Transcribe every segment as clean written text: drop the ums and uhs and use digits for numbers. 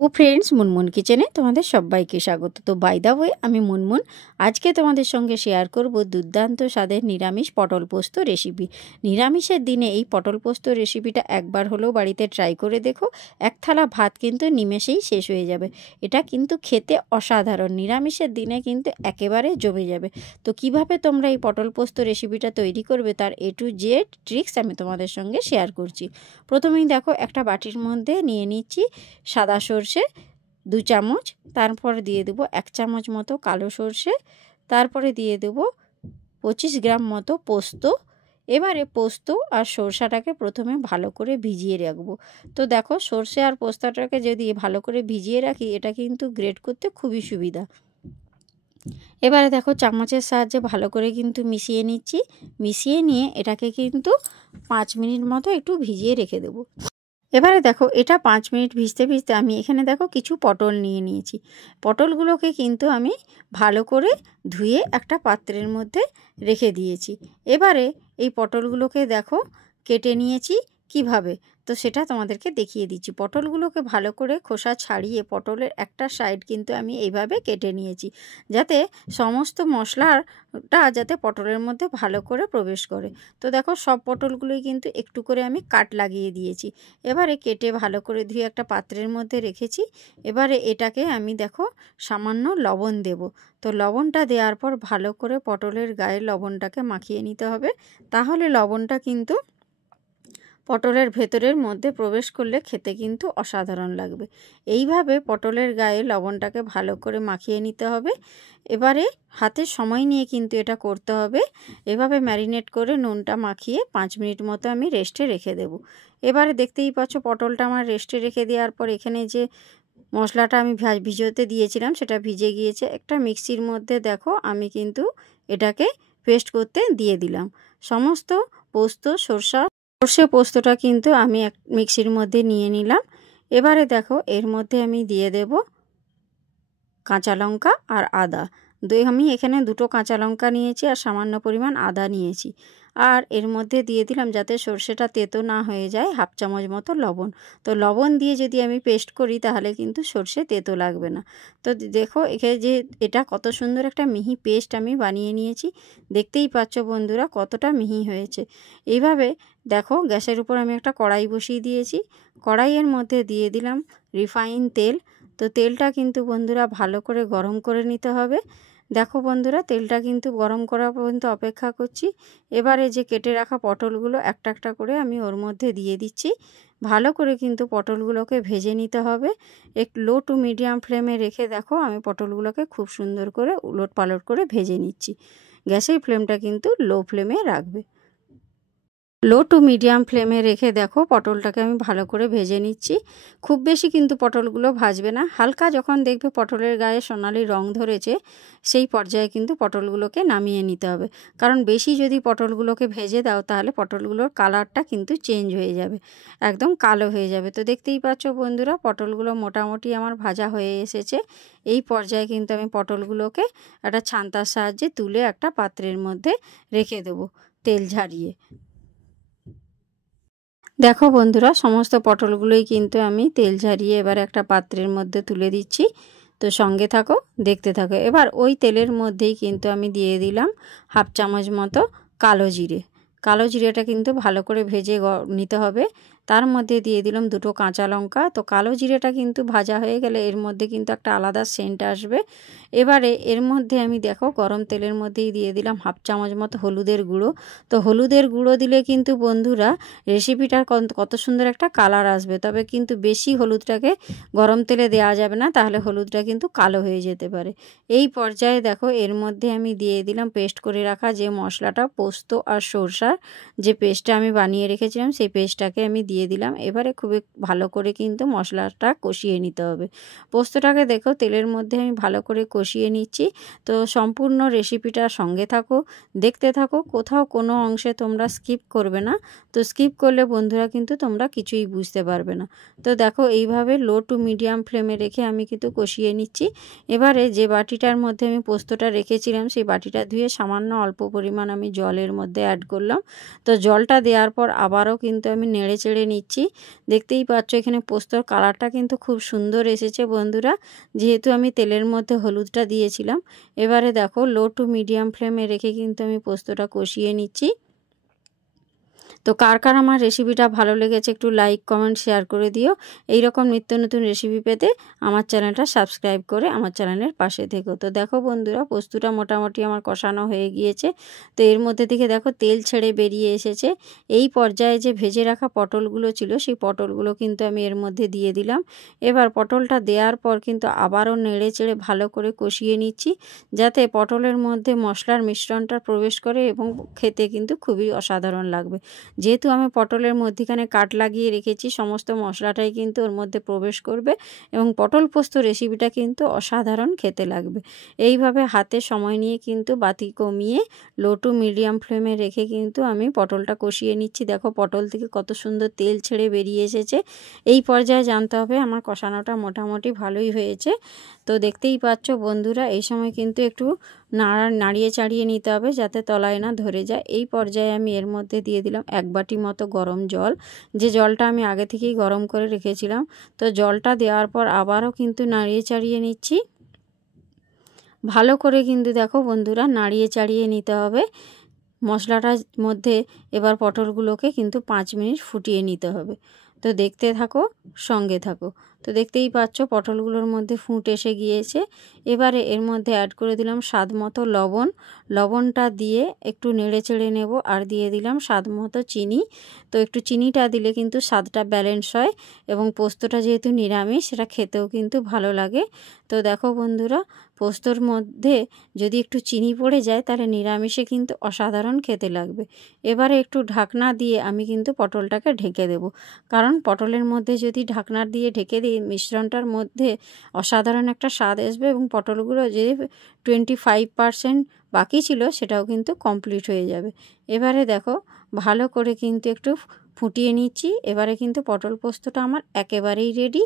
ও friends, Munmun কিচেনে তোমাদের সবাইকে স্বাগত। তো বাই দা ওয়ে, আমি মুনমুন। আজকে তোমাদের সঙ্গে শেয়ার করব দুর্দান্ত স্বাদের নিরামিষ পটল পোস্ত রেসিপি। নিরামিষের দিনে এই পটল পোস্ত রেসিপিটা একবার হলেও বাড়িতে ট্রাই করে দেখো। এক থালা ভাত কিন্তু নিমেষেই শেষ হয়ে যাবে। এটা কিন্তু খেতে অসাধারণ, নিরামিষের দিনে কিন্তু একেবারে জমে যাবে। তো কিভাবে তোমরা এই পটল পোস্ত রেসিপিটা তৈরি করবে তার A to Z ট্রিক্স আমি তোমাদের সঙ্গে শেয়ার করছি। প্রথমেই দেখো, একটা বাটির মধ্যে নিয়ে নিচ্ছি সাদা সর্ষে 2 চামচ, তারপর দিয়ে দেবো 1 চামচ মতো কালো সর্ষে, তারপরে দিয়ে দেবো 25 গ্রাম মতো পোস্ত। এবারে পোস্ত আর সরষাটাকে প্রথমে ভালো করে ভিজিয়ে রাখবো। তো দেখো, সর্ষে আর পোস্তটাকে যদি ভালো করে ভিজিয়ে রাখি, এটা কিন্তু গ্রেট করতে খুবই সুবিধা। এবারে দেখো, চামচের সাহায্যে ভালো করে কিন্তু মিশিয়ে নিচ্ছি। মিশিয়ে নিয়ে এটাকে কিন্তু 5 মিনিট মতো একটু ভিজিয়ে রেখে দেবো। এবারে দেখো, এটা 5 মিনিট ভিজতে ভিজতে আমি এখানে দেখো কিছু পটল নিয়ে নিয়েছি। পটলগুলোকে কিন্তু আমি ভালো করে ধুয়ে একটা পাত্রের মধ্যে রেখে দিয়েছি। এবারে এই পটলগুলোকে দেখো কেটে নিয়েছি কিভাবে, তো সেটা তোমাদেরকে দেখিয়ে দিচ্ছি। পটলগুলোকে ভালো করে খোসা ছাড়িয়ে পটলের একটা সাইড কিন্তু আমি এইভাবে কেটে নিয়েছি, যাতে সমস্ত মশলাটা যাতে পটলের মধ্যে ভালো করে প্রবেশ করে। তো দেখো, সব পটলগুলোই কিন্তু একটু করে আমি কাট লাগিয়ে দিয়েছি। এবারে কেটে ভালো করে ধুয়ে একটা পাত্রের মধ্যে রেখেছি। এবারে এটাকে আমি দেখো সামান্য লবণ দেব। তো লবণটা দেওয়ার পর ভালো করে পটলের গায়ে লবণটাকে মাখিয়ে নিতে হবে, তাহলে লবণটা কিন্তু পটলের ভেতরের মধ্যে প্রবেশ করলে খেতে কিন্তু অসাধারণ লাগবে। এইভাবে পটলের গায়ে লবণটাকে ভালো করে মাখিয়ে নিতে হবে। এবারে হাতে সময় নিয়ে কিন্তু এটা করতে হবে। এভাবে ম্যারিনেট করে নুনটা মাখিয়ে 5 মিনিট মতো আমি রেস্টে রেখে দেব। এবারে দেখতেই পাচ্ছ, পটলটা আমার রেস্টে রেখে দেওয়ার পর এখানে যে মশলাটা আমি ভিজোতে দিয়েছিলাম সেটা ভিজে গিয়েছে। একটা মিক্সির মধ্যে দেখো আমি কিন্তু এটাকে পেস্ট করতে দিয়ে দিলাম। সমস্ত পোস্ত সর্ষে পোস্তটা কিন্তু আমি এক মিক্সির মধ্যে নিয়ে নিলাম। এবারে দেখো, এর মধ্যে আমি দিয়ে দেব কাঁচা লঙ্কা আর আদা। আমি এখানে 2টো কাঁচা লঙ্কা নিয়েছি আর সামান্য পরিমাণ আদা নিয়েছি। আর এর মধ্যে দিয়ে দিলাম, যাতে সর্ষেটা তেতো না হয়ে যায়, 1/2 চামচ মতো লবণ। তো লবণ দিয়ে যদি আমি পেস্ট করি তাহলে কিন্তু সর্ষে তেতো লাগবে না। তো দেখো, এখানে যে এটা কত সুন্দর একটা মিহি পেস্ট আমি বানিয়ে নিয়েছি। দেখতেই পাচ্ছ বন্ধুরা কতটা মিহি হয়েছে। এইভাবে দেখো, গ্যাসের উপর আমি একটা কড়াই বসিয়ে দিয়েছি। কড়াইয়ের মধ্যে দিয়ে দিলাম রিফাইন তেল। তো তেলটা কিন্তু বন্ধুরা ভালো করে গরম করে নিতে হবে। দেখো বন্ধুরা, তেলটা কিন্তু গরম করা পর্যন্ত অপেক্ষা করছি। এবারে যে কেটে রাখা পটলগুলো একটা একটা করে আমি ওর মধ্যে দিয়ে দিচ্ছি। ভালো করে কিন্তু পটলগুলোকে ভেজে নিতে হবে। লো টু মিডিয়াম ফ্লেমে রেখে দেখো আমি পটলগুলোকে খুব সুন্দর করে উলট পালট করে ভেজে নিচ্ছি। গ্যাসের ফ্লেমটা কিন্তু লো ফ্লেমে রাখবে। লো টু মিডিয়াম ফ্লেমে রেখে দেখো পটলটাকে আমি ভালো করে ভেজে নিচ্ছি। খুব বেশি কিন্তু পটলগুলো ভাজবে না, হালকা যখন দেখবে পটলের গায়ে সোনালি রং ধরেছে সেই পর্যায়ে কিন্তু পটলগুলোকে নামিয়ে নিতে হবে। কারণ বেশি যদি পটলগুলোকে ভেজে দাও তাহলে পটলগুলোর কালারটা কিন্তু চেঞ্জ হয়ে যাবে, একদম কালো হয়ে যাবে। তো দেখতেই পাচ্ছ বন্ধুরা, পটলগুলো মোটামুটি আমার ভাজা হয়ে এসেছে। এই পর্যায়ে কিন্তু আমি পটলগুলোকে একটা ছান্তার সাহায্যে তুলে একটা পাত্রের মধ্যে রেখে দেবো তেল ঝারিয়ে। দেখো বন্ধুরা, সমস্ত পটলগুলোই কিন্তু আমি তেল ঝারিয়ে এবার একটা পাত্রের মধ্যে তুলে দিচ্ছি। তো সঙ্গে থাকো, দেখতে থাকো। এবার ওই তেলের মধ্যেই কিন্তু আমি দিয়ে দিলাম 1/2 চামচ মতো কালো জিরে। কালো জিরেটা কিন্তু ভালো করে ভেজে নিতে হবে। তার মধ্যে দিয়ে দিলাম 2টো কাঁচা লঙ্কা। তো কালো জিরেটা কিন্তু ভাজা হয়ে গেলে এর মধ্যে কিন্তু একটা আলাদা সেন্ট আসবে। এবারে এর মধ্যে আমি দেখো গরম তেলের মধ্যেই দিয়ে দিলাম 1/2 চামচ মতো হলুদের গুঁড়ো। তো হলুদের গুঁড়ো দিলে কিন্তু বন্ধুরা রেসিপিটার কত সুন্দর একটা কালার আসবে। তবে কিন্তু বেশি হলুদটাকে গরম তেলে দেওয়া যাবে না, তাহলে হলুদটা কিন্তু কালো হয়ে যেতে পারে। এই পর্যায়ে দেখো এর মধ্যে আমি দিয়ে দিলাম পেস্ট করে রাখা যে মশলাটা, পোস্ত আর সরষার যে পেস্টটা আমি বানিয়ে রেখেছিলাম সেই পেস্টটাকে আমি দিয়ে দিলাম। এবারে খুবই ভালো করে কিন্তু মশলাটা কষিয়ে নিতে হবে। পোস্তটাকে দেখো তেলের মধ্যে আমি ভালো করে কষিয়ে নিচ্ছি। তো সম্পূর্ণ রেসিপিটার সঙ্গে থাকো, দেখতে থাকো, কোথাও কোনো অংশে তোমরা স্কিপ করবে না। তো স্কিপ করলে বন্ধুরা কিন্তু তোমরা কিছুই বুঝতে পারবে না। তো দেখো এইভাবে লো টু মিডিয়াম ফ্লেমে রেখে আমি কিন্তু কষিয়ে নিচ্ছি। এবারে যে বাটিটার মধ্যে আমি পোস্তটা রেখেছিলাম সেই বাটিটা ধুয়ে সামান্য অল্প পরিমাণ আমি জলের মধ্যে অ্যাড করলাম। তো জলটা দেওয়ার পর আবারও কিন্তু আমি নেড়ে চেড়ে নিচ্ছি। দেখতেই পাচ্ছ এখানে পোস্তর কালারটা কিন্তু খুব সুন্দর এসেছে বন্ধুরা, যেহেতু আমি তেলের মধ্যে হলুদটা দিয়েছিলাম। এবারে দেখো লো টু মিডিয়াম ফ্লেমে রেখে কিন্তু আমি পোস্তটা কষিয়ে নিচ্ছি। তো কার কার আমার রেসিপিটা ভালো লেগেছে একটু লাইক কমেন্ট শেয়ার করে দিও। এই রকম নিত্য নতুন রেসিপি পেতে আমার চ্যানেলটা সাবস্ক্রাইব করে আমার চ্যানেলের পাশে থেকো। তো দেখো বন্ধুরা পোস্তটা মোটামুটি আমার কষানো হয়ে গিয়েছে। তো এর মধ্যে থেকে দেখো তেল ছেড়ে বেরিয়ে এসেছে। এই পর্যায়ে যে ভেজে রাখা পটলগুলো ছিল সেই পটলগুলো কিন্তু আমি এর মধ্যে দিয়ে দিলাম। এবার পটলটা দেওয়ার পর কিন্তু আবারও নেড়ে চেড়ে ভালো করে কষিয়ে নিচ্ছি, যাতে পটলের মধ্যে মশলার মিশ্রণটা প্রবেশ করে এবং খেতে কিন্তু খুবই অসাধারণ লাগবে। যেহেতু আমি পটলের মধ্যিখানে কাট লাগিয়ে রেখেছি, সমস্ত মশলাটাই কিন্তু ওর মধ্যে প্রবেশ করবে এবং পটল পোস্ত রেসিপিটা কিন্তু অসাধারণ খেতে লাগবে। এইভাবে হাতে সময় নিয়ে কিন্তু বাতি কমিয়ে লো টু মিডিয়াম ফ্লেমে রেখে কিন্তু আমি পটলটা কষিয়ে নিচ্ছি। দেখো পটল থেকে কত সুন্দর তেল ছেড়ে বেরিয়ে এসেছে। এই পর্যায়ে জানতে হবে আমার কষানোটা মোটামুটি ভালোই হয়েছে। তো দেখতেই পাচ্ছ বন্ধুরা এই সময় কিন্তু একটু নাড়িয়ে চাড়িয়ে নিতে হবে যাতে তলায় না ধরে যায়। এই পর্যায়ে আমি এর মধ্যে দিয়ে দিলাম 1 বাটি মতো গরম জল, যে জলটা আমি আগে থেকেই গরম করে রেখেছিলাম। তো জলটা দেওয়ার পর আবারও কিন্তু নাড়িয়ে চাড়িয়ে নিচ্ছি। ভালো করে কিন্তু দেখো বন্ধুরা নাড়িয়ে চাড়িয়ে নিতে হবে মশলাটার মধ্যে। এবার পটলগুলোকে কিন্তু 5 মিনিট ফুটিয়ে নিতে হবে। তো দেখতে থাকো, সঙ্গে থাকো। তো দেখতেই পাচ্ছ পটলগুলোর মধ্যে ফুট এসে গিয়েছে। এবারে এর মধ্যে অ্যাড করে দিলাম স্বাদ মতো লবণ। লবণটা দিয়ে একটু নেড়ে চেড়ে নেব আর দিয়ে দিলাম স্বাদ মতো চিনি। তো একটু চিনিটা দিলে কিন্তু স্বাদটা ব্যালেন্স হয় এবং পোস্তটা যেহেতু নিরামিষ সেটা খেতেও কিন্তু ভালো লাগে। তো দেখো বন্ধুরা পোস্তর মধ্যে যদি একটু চিনি পড়ে যায় তাহলে নিরামিষে কিন্তু অসাধারণ খেতে লাগবে। এবারে একটু ঢাকনা দিয়ে আমি কিন্তু পটলটাকে ঢেকে দেব, কারণ পটলের মধ্যে যদি ঢাকনা দিয়ে ঢেকে দিই মিশ্রণটার মধ্যে অসাধারণ একটা স্বাদ আসবে এবং পটলগুলো যে 25% বাকি ছিল সেটাও কিন্তু কমপ্লিট হয়ে যাবে। এবারে দেখো ভালো করে কিন্তু একটু ফুটিয়ে নিচ্ছি। এবারে কিন্তু পটল পোস্তটা আমার একেবারেই রেডি।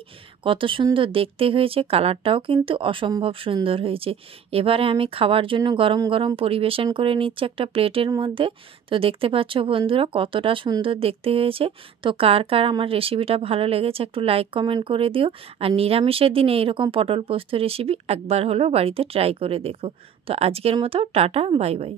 কত সুন্দর দেখতে হয়েছে, কালারটাও কিন্তু অসম্ভব সুন্দর হয়েছে। এবারে আমি খাওয়ার জন্য গরম গরম পরিবেশন করে নিচ্ছি একটা প্লেটের মধ্যে। তো দেখতে পাচ্ছ বন্ধুরা কতটা সুন্দর দেখতে হয়েছে। তো কার কার আমার রেসিপিটা ভালো লেগেছে একটু লাইক কমেন্ট করে দিও। আর নিরামিষের দিনে এরকম পটল পোস্ত রেসিপি একবার হলেও বাড়িতে ট্রাই করে দেখো। তো আজকের মতো টাটা, বাই বাই।